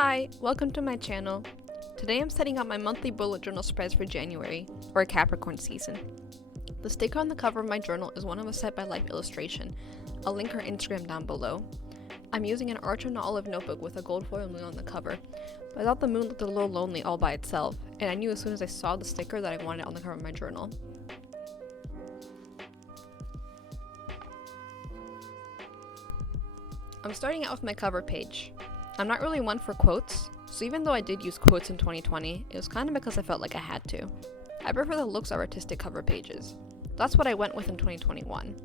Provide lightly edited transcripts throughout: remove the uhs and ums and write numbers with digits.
Hi, welcome to my channel. Today I'm setting up my monthly bullet journal spreads for January, or Capricorn season. The sticker on the cover of my journal is one of a Set by Life illustration. I'll link her Instagram down below. I'm using an Archer and Olive notebook with a gold foil moon on the cover, but I thought the moon looked a little lonely all by itself, and I knew as soon as I saw the sticker that I wanted it on the cover of my journal. I'm starting out with my cover page. I'm not really one for quotes, so even though I did use quotes in 2020, it was kind of because I felt like I had to. I prefer the looks of artistic cover pages. That's what I went with in 2021.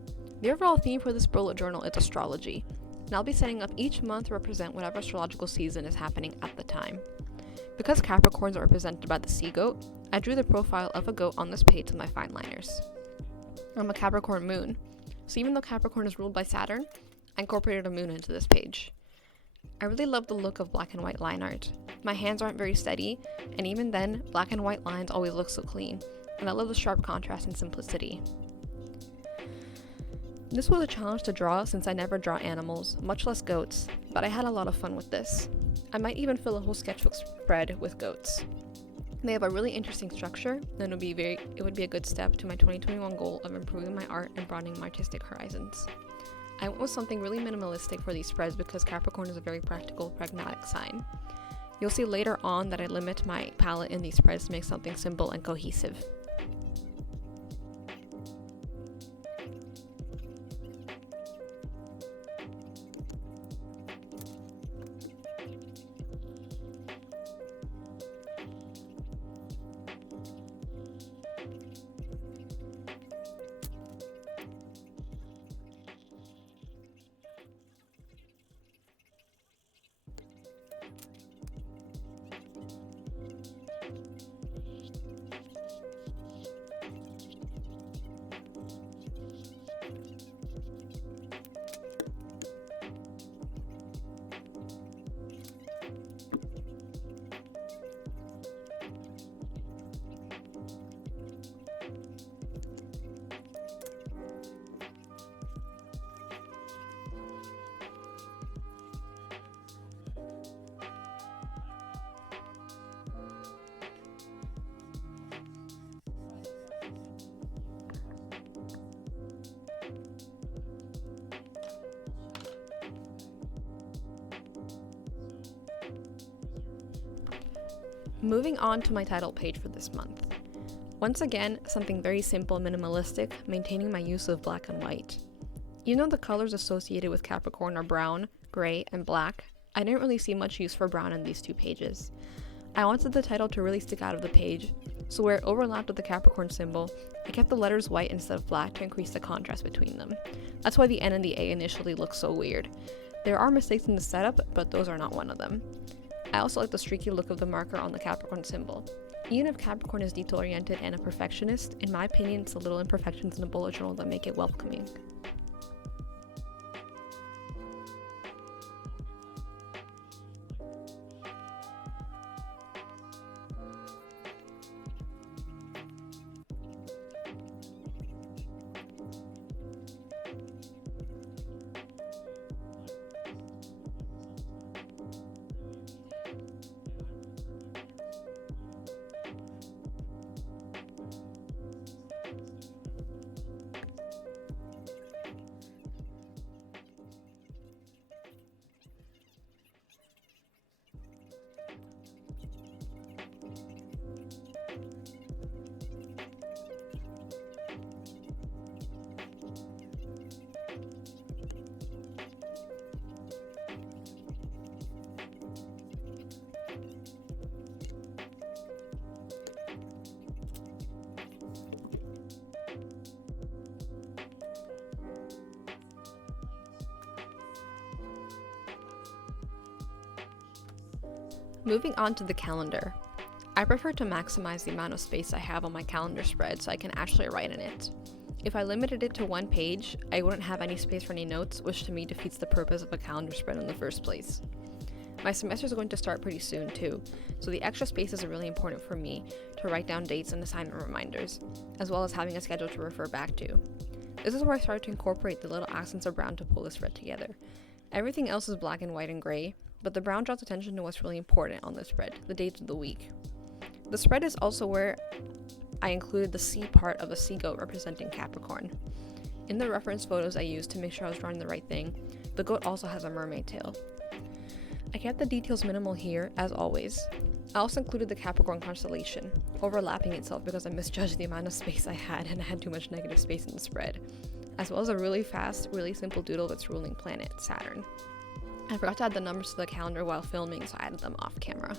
The overall theme for this bullet journal is astrology, and I'll be setting up each month to represent whatever astrological season is happening at the time. Because Capricorns are represented by the sea goat, I drew the profile of a goat on this page with my fine liners. I'm a Capricorn moon, so even though Capricorn is ruled by Saturn, I incorporated a moon into this page. I really love the look of black and white line art. My hands aren't very steady, and even then, black and white lines always look so clean, and I love the sharp contrast and simplicity. This was a challenge to draw since I never draw animals, much less goats, but I had a lot of fun with this. I might even fill a whole sketchbook spread with goats. They have a really interesting structure, and it would be a good step to my 2021 goal of improving my art and broadening my artistic horizons. I went with something really minimalistic for these spreads because Capricorn is a very practical, pragmatic sign. You'll see later on that I limit my palette in these spreads to make something simple and cohesive. Moving on to my title page for this month. Once again, something very simple and minimalistic, maintaining my use of black and white. Even though the colors associated with Capricorn are brown, gray, and black, I didn't really see much use for brown in these two pages. I wanted the title to really stick out of the page, so where it overlapped with the Capricorn symbol, I kept the letters white instead of black to increase the contrast between them. That's why the N and the A initially look so weird. There are mistakes in the setup, but those are not one of them. I also like the streaky look of the marker on the Capricorn symbol. Even if Capricorn is detail-oriented and a perfectionist, in my opinion, it's the little imperfections in the bullet journal that make it welcoming. Moving on to the calendar. I prefer to maximize the amount of space I have on my calendar spread so I can actually write in it. If I limited it to one page, I wouldn't have any space for any notes, which to me defeats the purpose of a calendar spread in the first place. My semester is going to start pretty soon too, so the extra spaces are really important for me to write down dates and assignment reminders, as well as having a schedule to refer back to. This is where I started to incorporate the little accents of brown to pull the spread together. Everything else is black and white and gray, but the brown draws attention to what's really important on the spread, the dates of the week. The spread is also where I included the C part of a sea goat representing Capricorn. In the reference photos I used to make sure I was drawing the right thing, the goat also has a mermaid tail. I kept the details minimal here, as always. I also included the Capricorn constellation, overlapping itself because I misjudged the amount of space I had and I had too much negative space in the spread, as well as a really fast, really simple doodle of its ruling planet, Saturn. I forgot to add the numbers to the calendar while filming, so I added them off camera.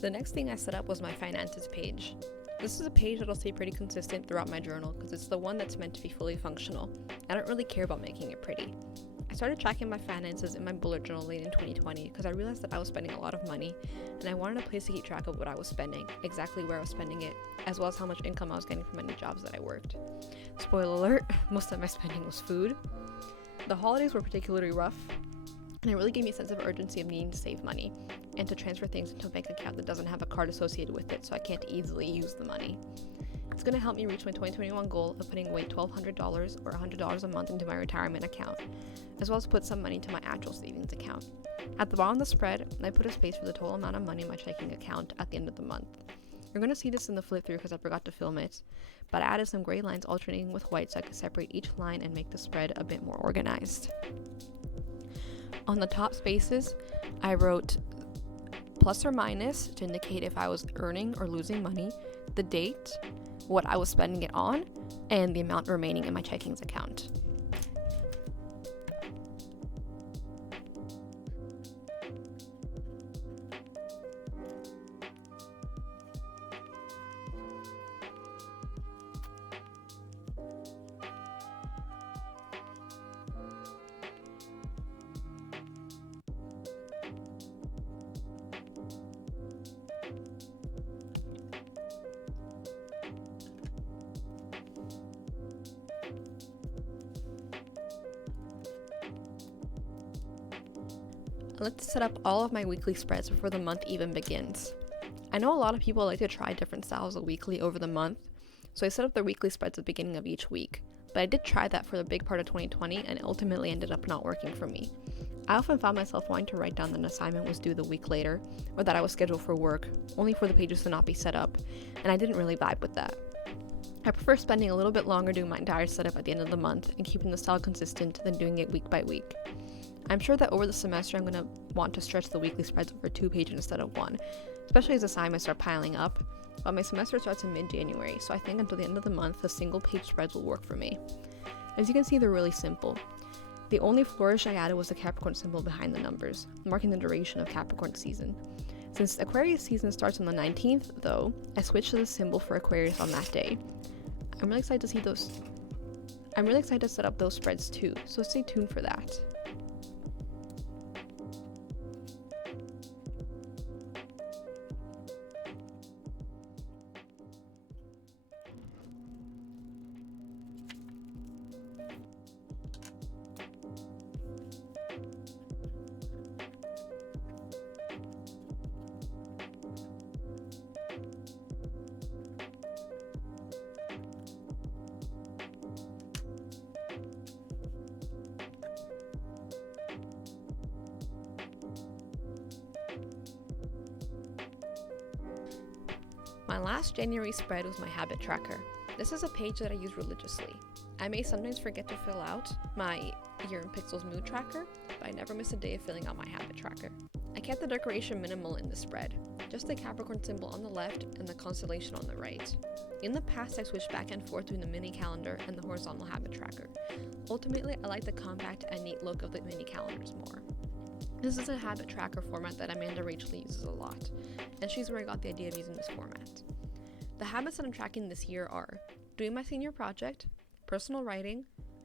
The next thing I set up was my finances page. This is a page that'll stay pretty consistent throughout my journal because it's the one that's meant to be fully functional. I don't really care about making it pretty. I started tracking my finances in my bullet journal late in 2020 because I realized that I was spending a lot of money and I wanted a place to keep track of what I was spending, exactly where I was spending it, as well as how much income I was getting from any jobs that I worked. Spoiler alert, most of my spending was food. The holidays were particularly rough, and it really gave me a sense of urgency of needing to save money and to transfer things into a bank account that doesn't have a card associated with it so I can't easily use the money. It's going to help me reach my 2021 goal of putting away $1,200 or $100 a month into my retirement account, as well as put some money to my actual savings account. At the bottom of the spread, I put a space for the total amount of money in my checking account at the end of the month. You're going to see this in the flip through because I forgot to film it, but I added some gray lines alternating with white so I could separate each line and make the spread a bit more organized. On the top spaces, I wrote plus or minus to indicate if I was earning or losing money, the date, what I was spending it on, and the amount remaining in my checkings account. I like to set up all of my weekly spreads before the month even begins. I know a lot of people like to try different styles of weekly over the month, so I set up the weekly spreads at the beginning of each week. But I did try that for the big part of 2020 and it ultimately ended up not working for me. I often found myself wanting to write down that an assignment was due the week later, or that I was scheduled for work, only for the pages to not be set up, and I didn't really vibe with that. I prefer spending a little bit longer doing my entire setup at the end of the month and keeping the style consistent than doing it week by week. I'm sure that over the semester I'm going to want to stretch the weekly spreads over 2 pages instead of 1, especially as assignments start piling up, but my semester starts in mid-January, so I think until the end of the month the single page spreads will work for me. As you can see, they're really simple. The only flourish I added was the Capricorn symbol behind the numbers, marking the duration of Capricorn season. Since Aquarius season starts on the 19th, though, I switched to the symbol for Aquarius on that day. I'm really excited to set up those spreads too, so stay tuned for that. My last January spread was my habit tracker. This is a page that I use religiously. I may sometimes forget to fill out my Year in Pixels mood tracker, but I never miss a day of filling out my habit tracker. I kept the decoration minimal in the spread, just the Capricorn symbol on the left and the constellation on the right. In the past, I switched back and forth between the mini calendar and the horizontal habit tracker. Ultimately, I like the compact and neat look of the mini calendars more. This is a habit tracker format that Amanda Rachel uses a lot, and she's where I got the idea of using this format. The habits that I'm tracking this year are doing my senior project, personal writing,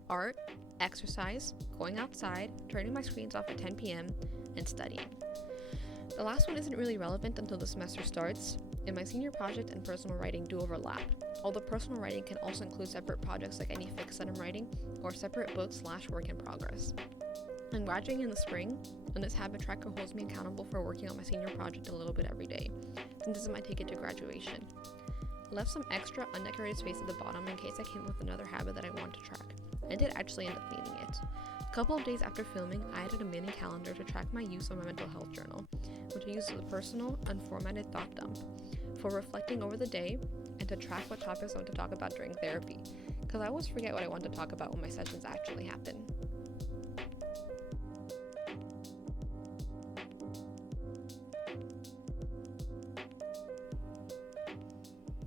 art, exercise, going outside, turning my screens off at 10 p.m., and studying. The last one isn't really relevant until the semester starts, and my senior project and personal writing do overlap, although personal writing can also include separate projects like any fics that I'm writing, or separate books / work in progress. I'm graduating in the spring, and this habit tracker holds me accountable for working on my senior project a little bit every day, since this is my ticket to graduation. I left some extra undecorated space at the bottom in case I came up with another habit that I want to track. I did actually end up needing it. A couple of days after filming, I added a mini calendar to track my use of my mental health journal, which I use as a personal, unformatted thought dump, for reflecting over the day, and to track what topics I want to talk about during therapy, because I always forget what I want to talk about when my sessions actually happen.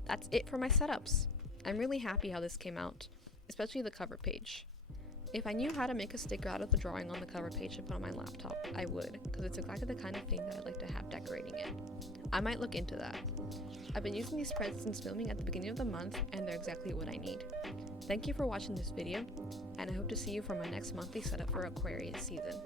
That's it for my setups. I'm really happy how this came out, especially the cover page. If I knew how to make a sticker out of the drawing on the cover page to put on my laptop, I would, because it's exactly the kind of thing that I'd like to have decorating it. I might look into that. I've been using these spreads since filming at the beginning of the month, and they're exactly what I need. Thank you for watching this video, and I hope to see you for my next monthly setup for Aquarius season.